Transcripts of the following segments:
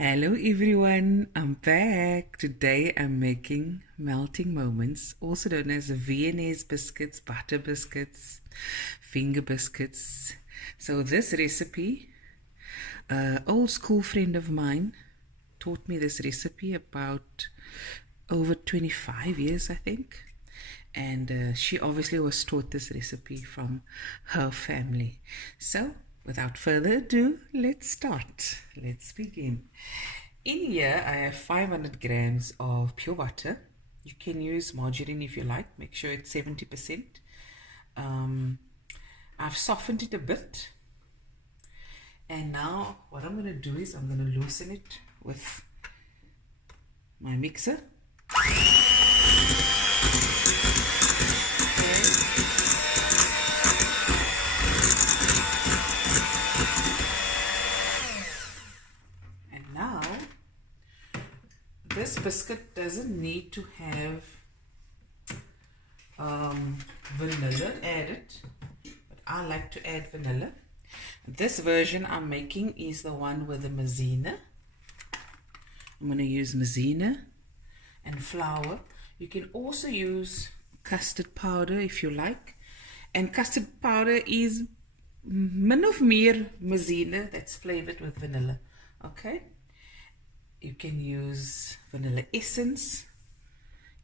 Hello everyone, I'm back. Today I'm making melting moments, also known as Viennese biscuits, butter biscuits, finger biscuits. So this recipe, old school friend of mine taught me this recipe about over 25 years, I think. And she obviously was taught this recipe from her family. So without further ado, let's start. Let's begin. In here, I have 500 grams of pure butter. You can use margarine if you like. Make sure it's 70%. I've softened it a bit. And now what I'm going to do is I'm going to loosen it with my mixer. This biscuit doesn't need to have vanilla added, but I like to add vanilla. This version I'm making is the one with the maizena. I'm going to use maizena and flour. You can also use custard powder if you like. And custard powder is min of meer maizena that's flavored with vanilla. Okay? You can use vanilla essence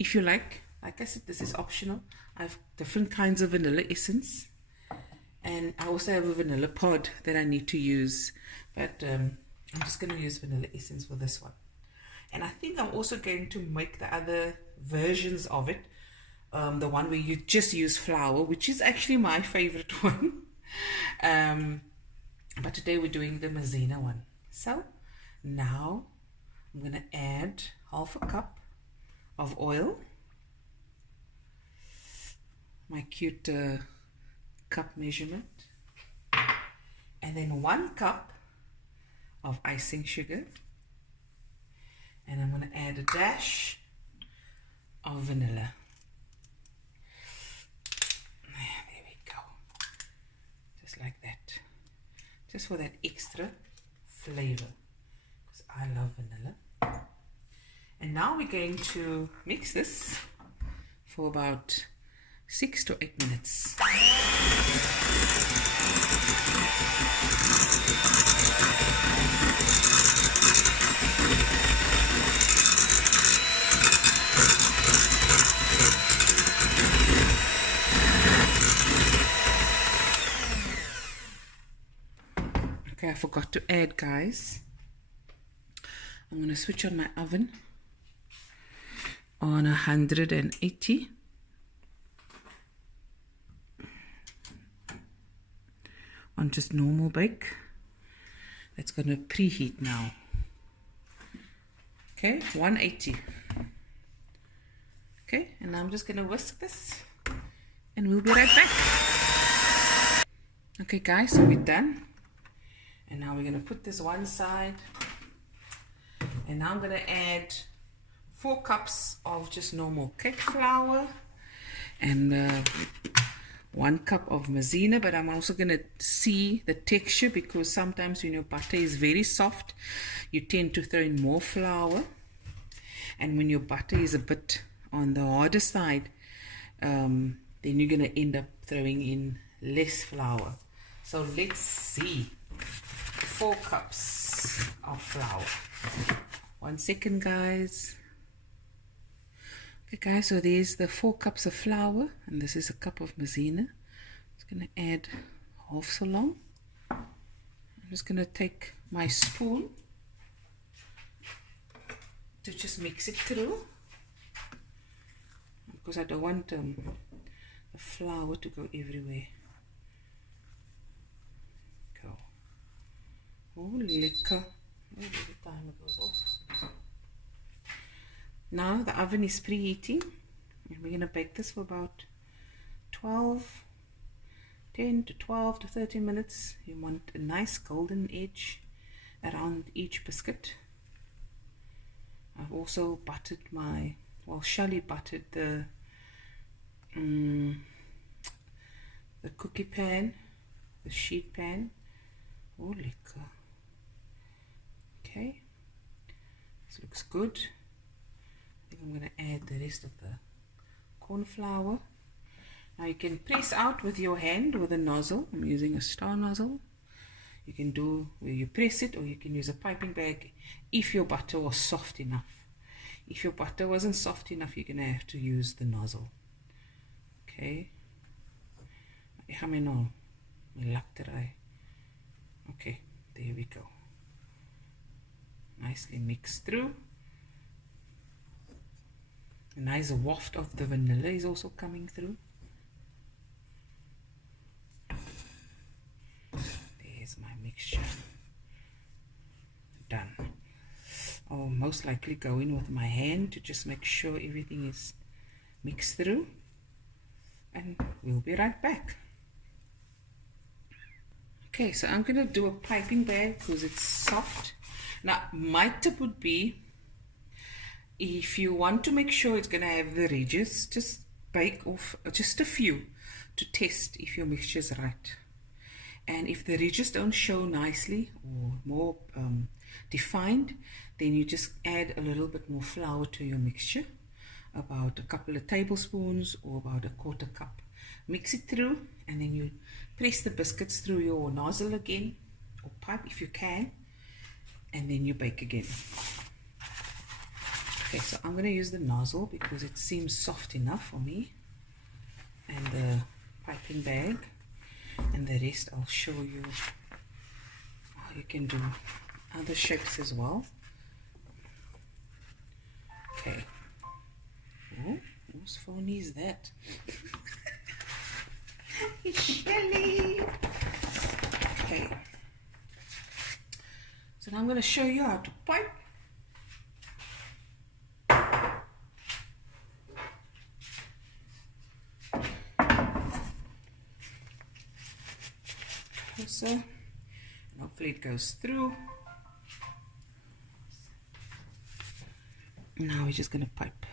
if you like. Like I said, this is optional. I have different kinds of vanilla essence. And I also have a vanilla pod that I need to use. But I'm just going to use vanilla essence for this one. And I think I'm also going to make the other versions of it. The one where you just use flour, which is actually my favorite one. But today we're doing the maizena one. So now I'm going to add half a cup of oil, my cute cup measurement, and then 1 cup of icing sugar, and I'm going to add a dash of vanilla. There we go, just like that, just for that extra flavor. I love vanilla. And now we're going to mix this for about 6 to 8 minutes. Okay, I forgot to add, guys. I'm going to switch on my oven on 180. On just normal bake. That's going to preheat now. Okay, 180. Okay, and I'm just going to whisk this and we'll be right back. Okay guys, so we're done. And now we're going to put this one side. And now I'm going to add 4 cups of just normal cake flour and 1 cup of maizena, but I'm also going to see the texture, because sometimes when your butter is very soft, you tend to throw in more flour, and when your butter is a bit on the harder side, then you're going to end up throwing in less flour. So let's see. 4 cups of flour. 1 second, guys. Okay guys, so there's the 4 cups of flour, and this is a cup of maizena. I'm just going to add half so long. I'm just going to take my spoon to just mix it through, because I don't want the flour to go everywhere. Go. Oh, lekker. Oh, every time it goes off. Now the oven is preheating, and we're going to bake this for about 10 to 12 to 13 minutes. You want a nice golden edge around each biscuit. I've also buttered my, well, Shelly buttered the cookie pan, the sheet pan. Oh, lekker. Okay, This looks good. I think I'm going to add the rest of the corn flour. Now you can press out with your hand with a nozzle. I'm using a star nozzle. You can do where you press it, or you can use a piping bag if your butter was soft enough. If your butter wasn't soft enough, you're going to have to use the nozzle. Okay. Okay, there we go. Nicely mixed through. A nice waft of the vanilla is also coming through. There's my mixture. Done. I'll most likely go in with my hand to just make sure everything is mixed through. And we'll be right back. Okay, so I'm going to do a piping bag because it's soft. Now, my tip would be, if you want to make sure it's going to have the ridges, just bake off just a few to test if your mixture is right. And if the ridges don't show nicely or more defined, then you just add a little bit more flour to your mixture, about a couple of tablespoons or about a quarter cup. Mix it through, and then you press the biscuits through your nozzle again, or pipe if you can, and then you bake again. Okay, so I'm going to use the nozzle because it seems soft enough for me, and the piping bag, and the rest I'll show you how you can do other shapes as well. Okay. Oh, whose phone is that? It's Shelly. Okay. So now I'm going to show you how to pipe. So, and hopefully it goes through. Now we're just going to pipe.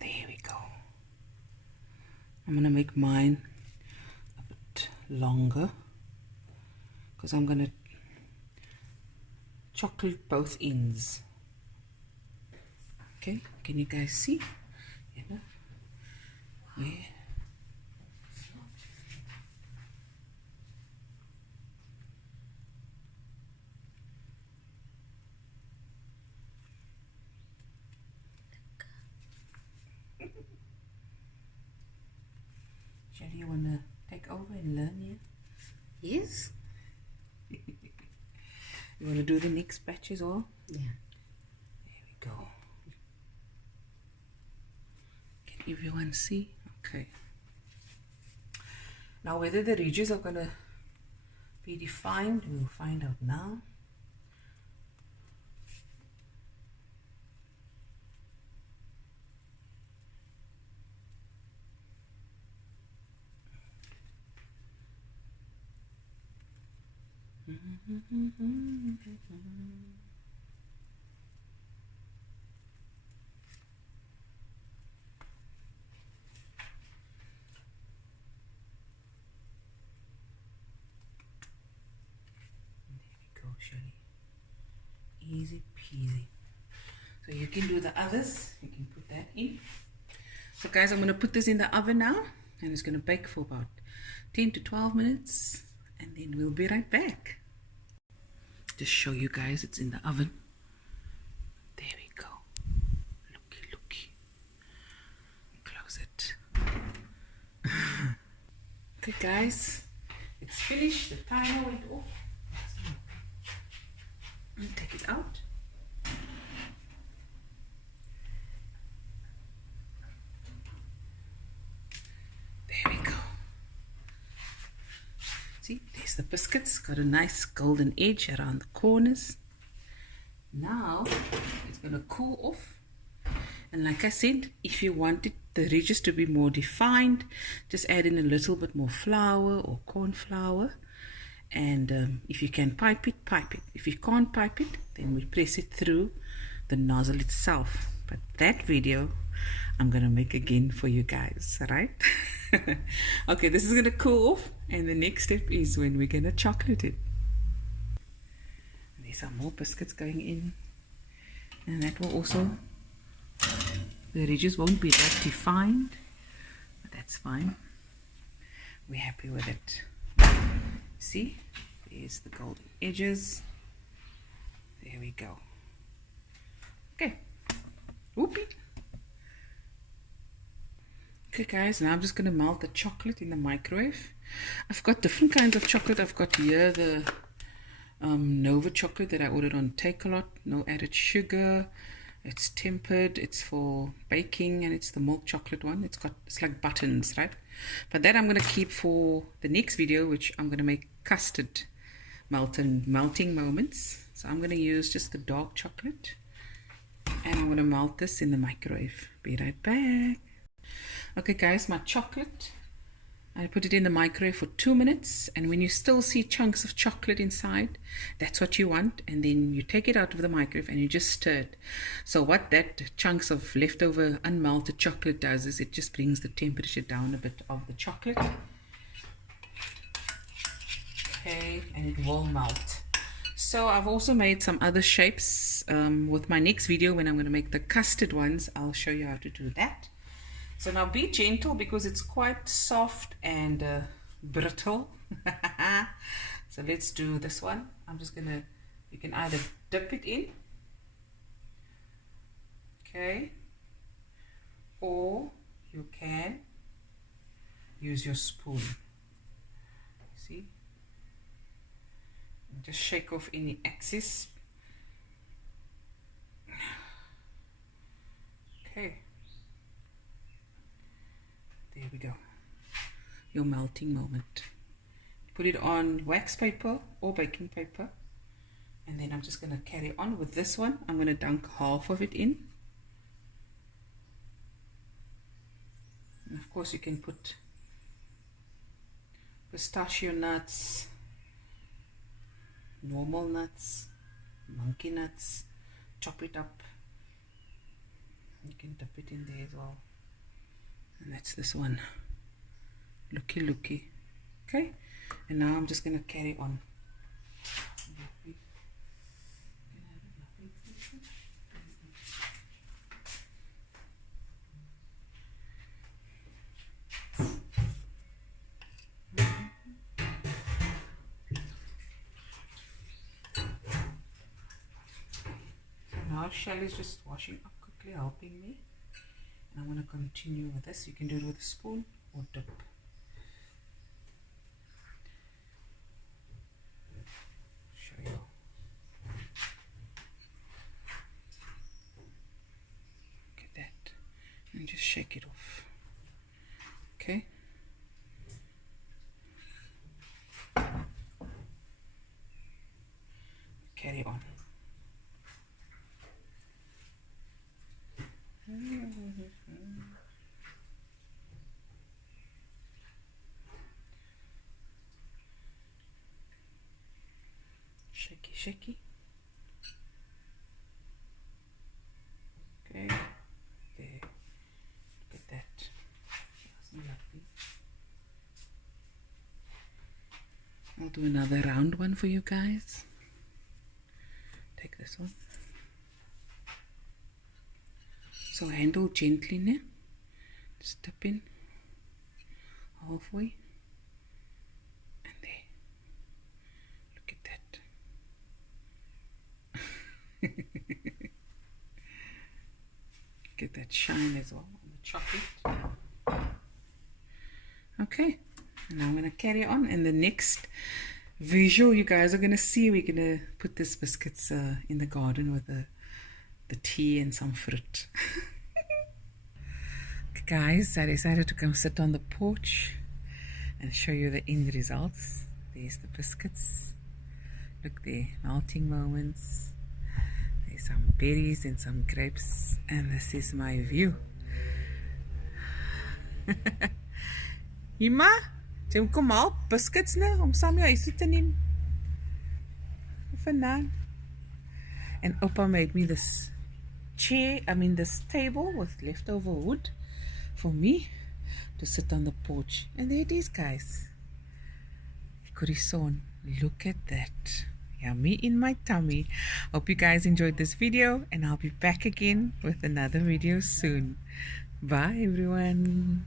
There we go. I'm going to make mine a bit longer because I'm going to chocolate both ends. Okay, can you guys see? You know, yeah. Shelly, you want to take over and learn here? Yes? You want to do the next batch as well? Yeah. There we go. Can everyone see? Okay. Now whether the ridges are going to be defined, we'll find out now. There we go, Shelly. Easy peasy. So you can do the others. You can put that in. So guys, I'm going to put this in the oven now, and it's going to bake for about 10 to 12 minutes. And then we'll be right back. Just show you guys it's in the oven. There we go. Looky, looky. Close it. Okay guys, it's finished. The timer went off. Take it out. There we go. See, there's the biscuits, got a nice golden edge around the corners. Now it's going to cool off, and like I said, if you wanted the ridges to be more defined, just add in a little bit more flour or corn flour, and if you can pipe it, pipe it. If you can't pipe it, then we press it through the nozzle itself. But that video I'm gonna make again for you guys, right? Okay, this is gonna cool off, and the next step is when we're gonna chocolate it. There's some more biscuits going in. And that will also, the ridges won't be that defined, but that's fine. We're happy with it. See, there's the golden edges. There we go. Okay. Whoopie. Okay guys, now I'm just going to melt the chocolate in the microwave. I've got different kinds of chocolate. I've got here the Nova chocolate that I ordered on Takealot. No added sugar. It's tempered. It's for baking, and it's the milk chocolate one. It's like buttons, right? But that I'm going to keep for the next video, which I'm going to make custard melting moments. So I'm going to use just the dark chocolate, and I'm going to melt this in the microwave. Be right back. Okay guys, my chocolate, I put it in the microwave for 2 minutes, and when you still see chunks of chocolate inside, that's what you want. And then you take it out of the microwave and you just stir it. So what that chunks of leftover unmelted chocolate does is it just brings the temperature down a bit of the chocolate. Okay, and it will melt. So I've also made some other shapes. With my next video, when I'm going to make the custard ones, I'll show you how to do that. So now be gentle because it's quite soft and brittle. So let's do this one. I'm just gonna, you can either dip it in, okay, or you can use your spoon. See? And just shake off any excess. Okay. There we go. Your melting moment. Put it on wax paper or baking paper. And then I'm just going to carry on with this one. I'm going to dunk half of it in. And of course you can put pistachio nuts, normal nuts, monkey nuts, chop it up. You can dip it in there as well. And that's this one. Looky. Okay, and now I'm just going to carry on. Now Shelly's just washing up quickly, helping me. And I'm going to continue with this. You can do it with a spoon or dip. Show you. Look at that. And just shake it off. Okay. Carry on. Shaky. Okay. There. Look at that. I'll do another round one for you guys. Take this one. So handle gently now. Just dip in halfway. And there. Look at that. Get that shine as well on the chocolate. Okay. And I'm going to carry on. And the next visual you guys are going to see, we're going to put these biscuits in the garden with the tea and some fruit. Guys, I decided to come sit on the porch and show you the end results. There's the biscuits. Look there, melting moments. There's some berries and some grapes, and this is my view. Hima, jy moet kom help biscuits nou om saam jou huis toe te neem. Vanaand. And Opa made me this this table with leftover wood for me to sit on the porch. And there it is, guys. Corazon, look at that. Yummy in my tummy. Hope you guys enjoyed this video, and I'll be back again with another video soon. Bye everyone.